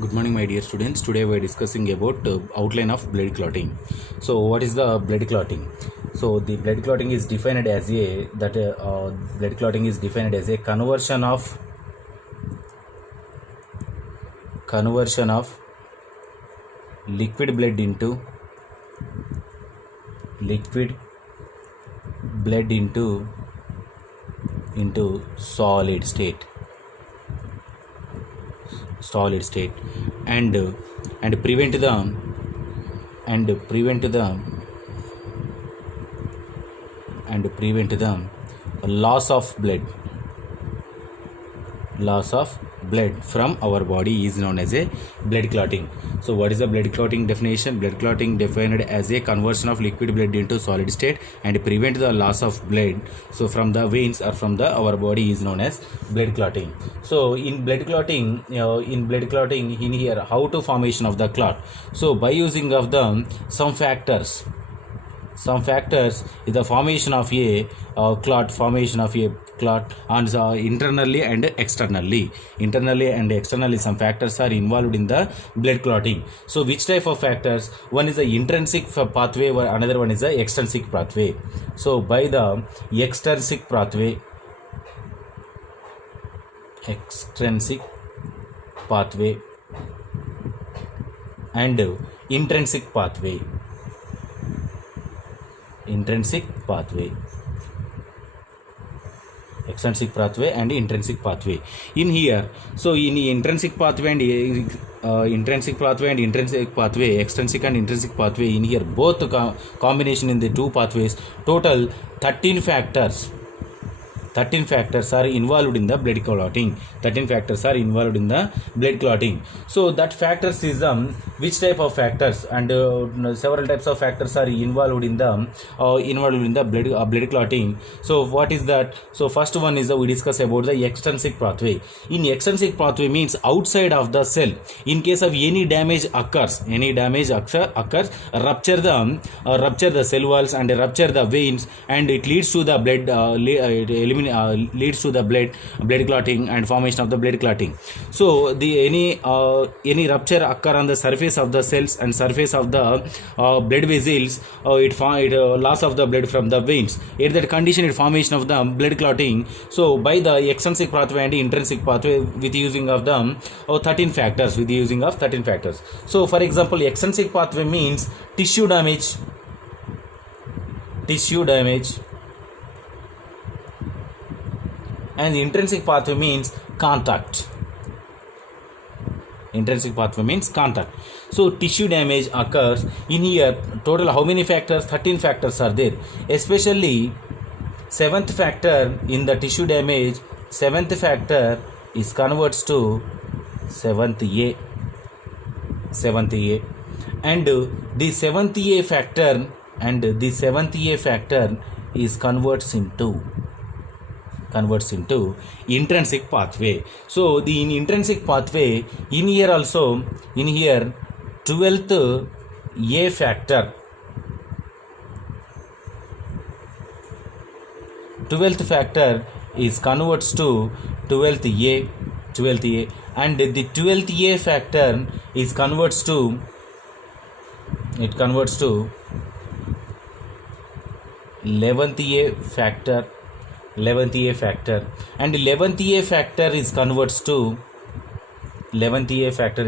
Good morning, my dear students. Today we are discussing about outline of blood clotting. So, what is the blood clotting? So, the blood clotting is defined as blood clotting is defined as a conversion of liquid blood into solid state and and prevent the and prevent the and prevent the loss of blood from our body is known as a blood clotting. So what is the blood clotting definition? Blood clotting defined as a conversion of liquid blood into solid state and prevent the loss of blood so from the veins or from the our body is known as blood clotting. So in blood clotting in here, how to formation of the clot? So by using of the some factors is the formation of a clot and internally and externally some factors are involved in the blood clotting. So which type of factors? One is the intrinsic pathway, another one is the extrinsic pathway. So by the extrinsic pathway and intrinsic pathway extrinsic pathway and intrinsic pathway in here. So in intrinsic pathway and extrinsic and intrinsic pathway in here, both combination in the two pathways, total 13 factors are involved in the blood clotting. So that factors is which type of factors, and several types of factors are involved in the blood clotting. So what is that? So first one is we discuss about the extrinsic pathway. In extrinsic pathway means outside of the cell. In case of any damage occurs, rupture the cell walls and rupture the veins, and it leads to the blood leads to the blood clotting and formation of the blood clotting. So the any rupture occur on the surface of the cells and surface of the blood vessels, loss of the blood from the veins. In that condition, it formation of the blood clotting. So by the extrinsic pathway and intrinsic pathway with using of the 13 factors. So for example, extrinsic pathway means tissue damage, and intrinsic pathway means contact. So tissue damage occurs. In here, total how many factors? 13 factors are there. Especially seventh factor in the tissue damage, seventh factor is converts to seventh A, and the seventh A factor is converts into intrinsic pathway. So the intrinsic pathway in here 12th A factor is converts to 12th A, and the 12th A factor is converts to 11th A factor, and 11th A factor is converts to 9th A factor,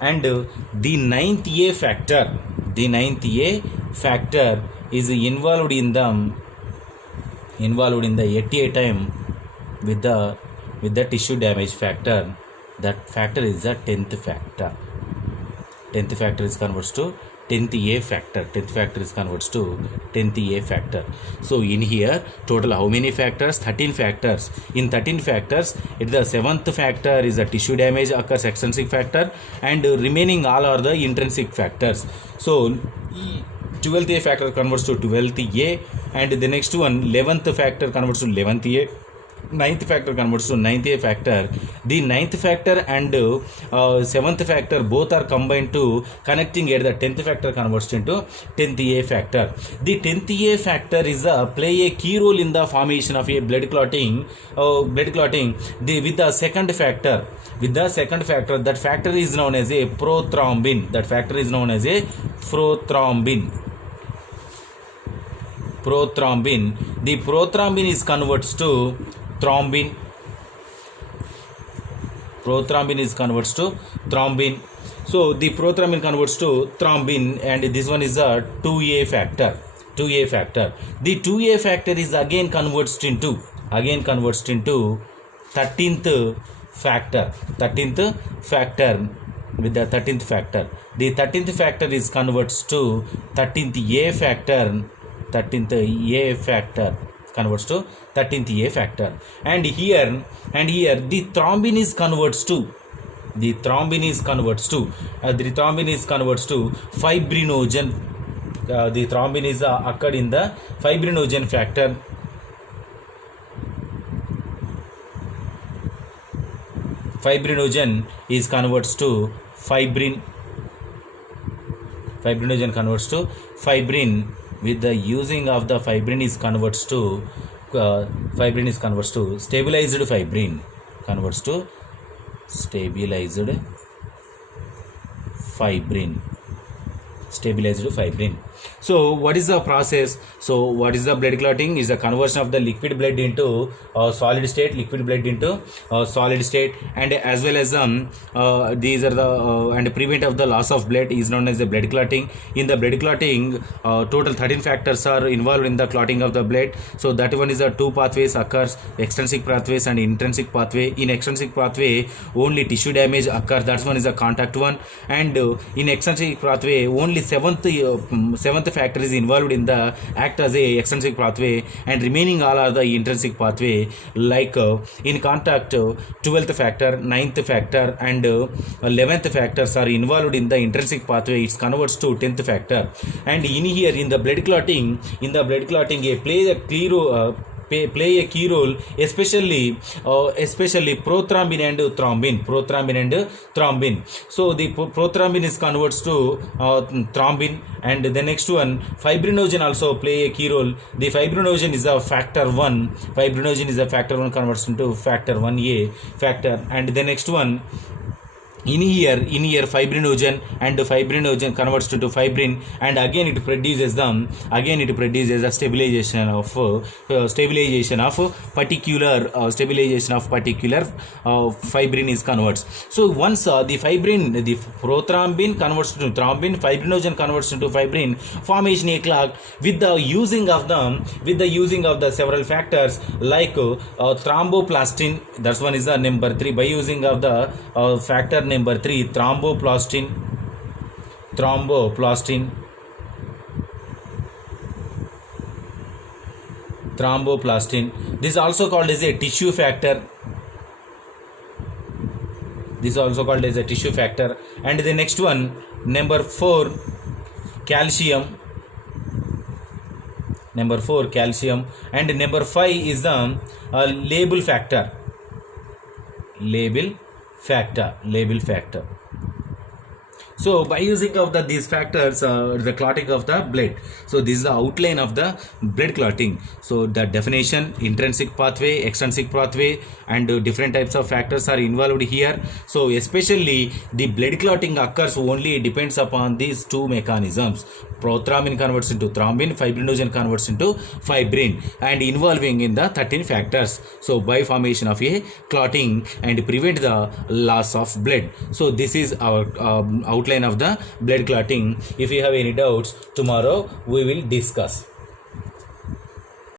and the 9th A factor is involved in the at a time with the tissue damage factor. That factor is the 10th factor. 10th factor is converts to 10th A factor. 10th factor is converts to 10th A factor. So in here, total how many factors? 13 factors. In 13 factors, the 7th factor is the tissue damage occurs, extrinsic factor, and remaining all are the intrinsic factors. So 12th A factor converts to 12th A, and the next one 11th factor converts to 11th A, ninth factor converts to ninth A factor. The ninth factor and seventh factor both are combined to connecting at the 10th factor converts into 10th A factor. The 10th A factor is play a key role in the formation of a blood clotting with the second factor. With the second factor, that factor is known as a prothrombin. That factor is known as a prothrombin. The prothrombin is converts to thrombin. Prothrombin is converts to thrombin. So the prothrombin converts to thrombin, and this one is a 2A factor. 2A factor. The 2A factor is again converts into 13th factor. 13th factor with the 13th factor. The 13th factor is converts to 13th A factor. 13th A factor converts to 13th A factor, and here the thrombin is converts to fibrinogen. The thrombin is occurred in the fibrinogen factor. Fibrinogen is converts to fibrin. Fibrinogen converts to fibrin. With the using of the fibrin is converts to stabilized fibrin. Converts to stabilized fibrin. So what is the process? So what is the blood clotting? Is the conversion of the liquid blood into solid state, and as well as these are the and prevent of the loss of blood is known as the blood clotting. In the blood clotting, total 13 factors are involved in the clotting of the blood. So that one is the two pathways occurs: extrinsic pathways and intrinsic pathway. In extrinsic pathway, only tissue damage occurs. That one is a contact one, and in extrinsic pathway, only seventh factor is involved in the act as a extrinsic pathway, and remaining all are the intrinsic pathway. Like in contact, 12th factor, 9th factor, and 11th factors are involved in the intrinsic pathway. It converts to 10th factor. And in here, in the blood clotting, play a key role, especially prothrombin and thrombin. So the prothrombin is converts to thrombin, and the next one, fibrinogen also play a key role. The fibrinogen is a factor 1. Converts into factor 1A factor, and the next one, in here fibrinogen converts to fibrin, and again it produces a stabilization of particular fibrin is converts. So once the prothrombin converts to thrombin, fibrinogen converts into fibrin, formation a clot with the using of the several factors like thromboplastin. That's one is the number 3. By using of the factor number 3, thromboplastin. This is also called as a tissue factor. And the next one, number 4, calcium. And number 5 is the label factor. So by using of these factors, the clotting of the blood. So this is the outline of the blood clotting. So the definition: intrinsic pathway, extrinsic pathway, and different types of factors are involved here. So especially the blood clotting occurs only depends upon these two mechanisms: prothrombin converts into thrombin, fibrinogen converts into fibrin, and involving in the 13 factors. So by formation of a clotting and prevent the loss of blood. So this is our outline of the blood clotting. If you have any doubts, tomorrow we will discuss.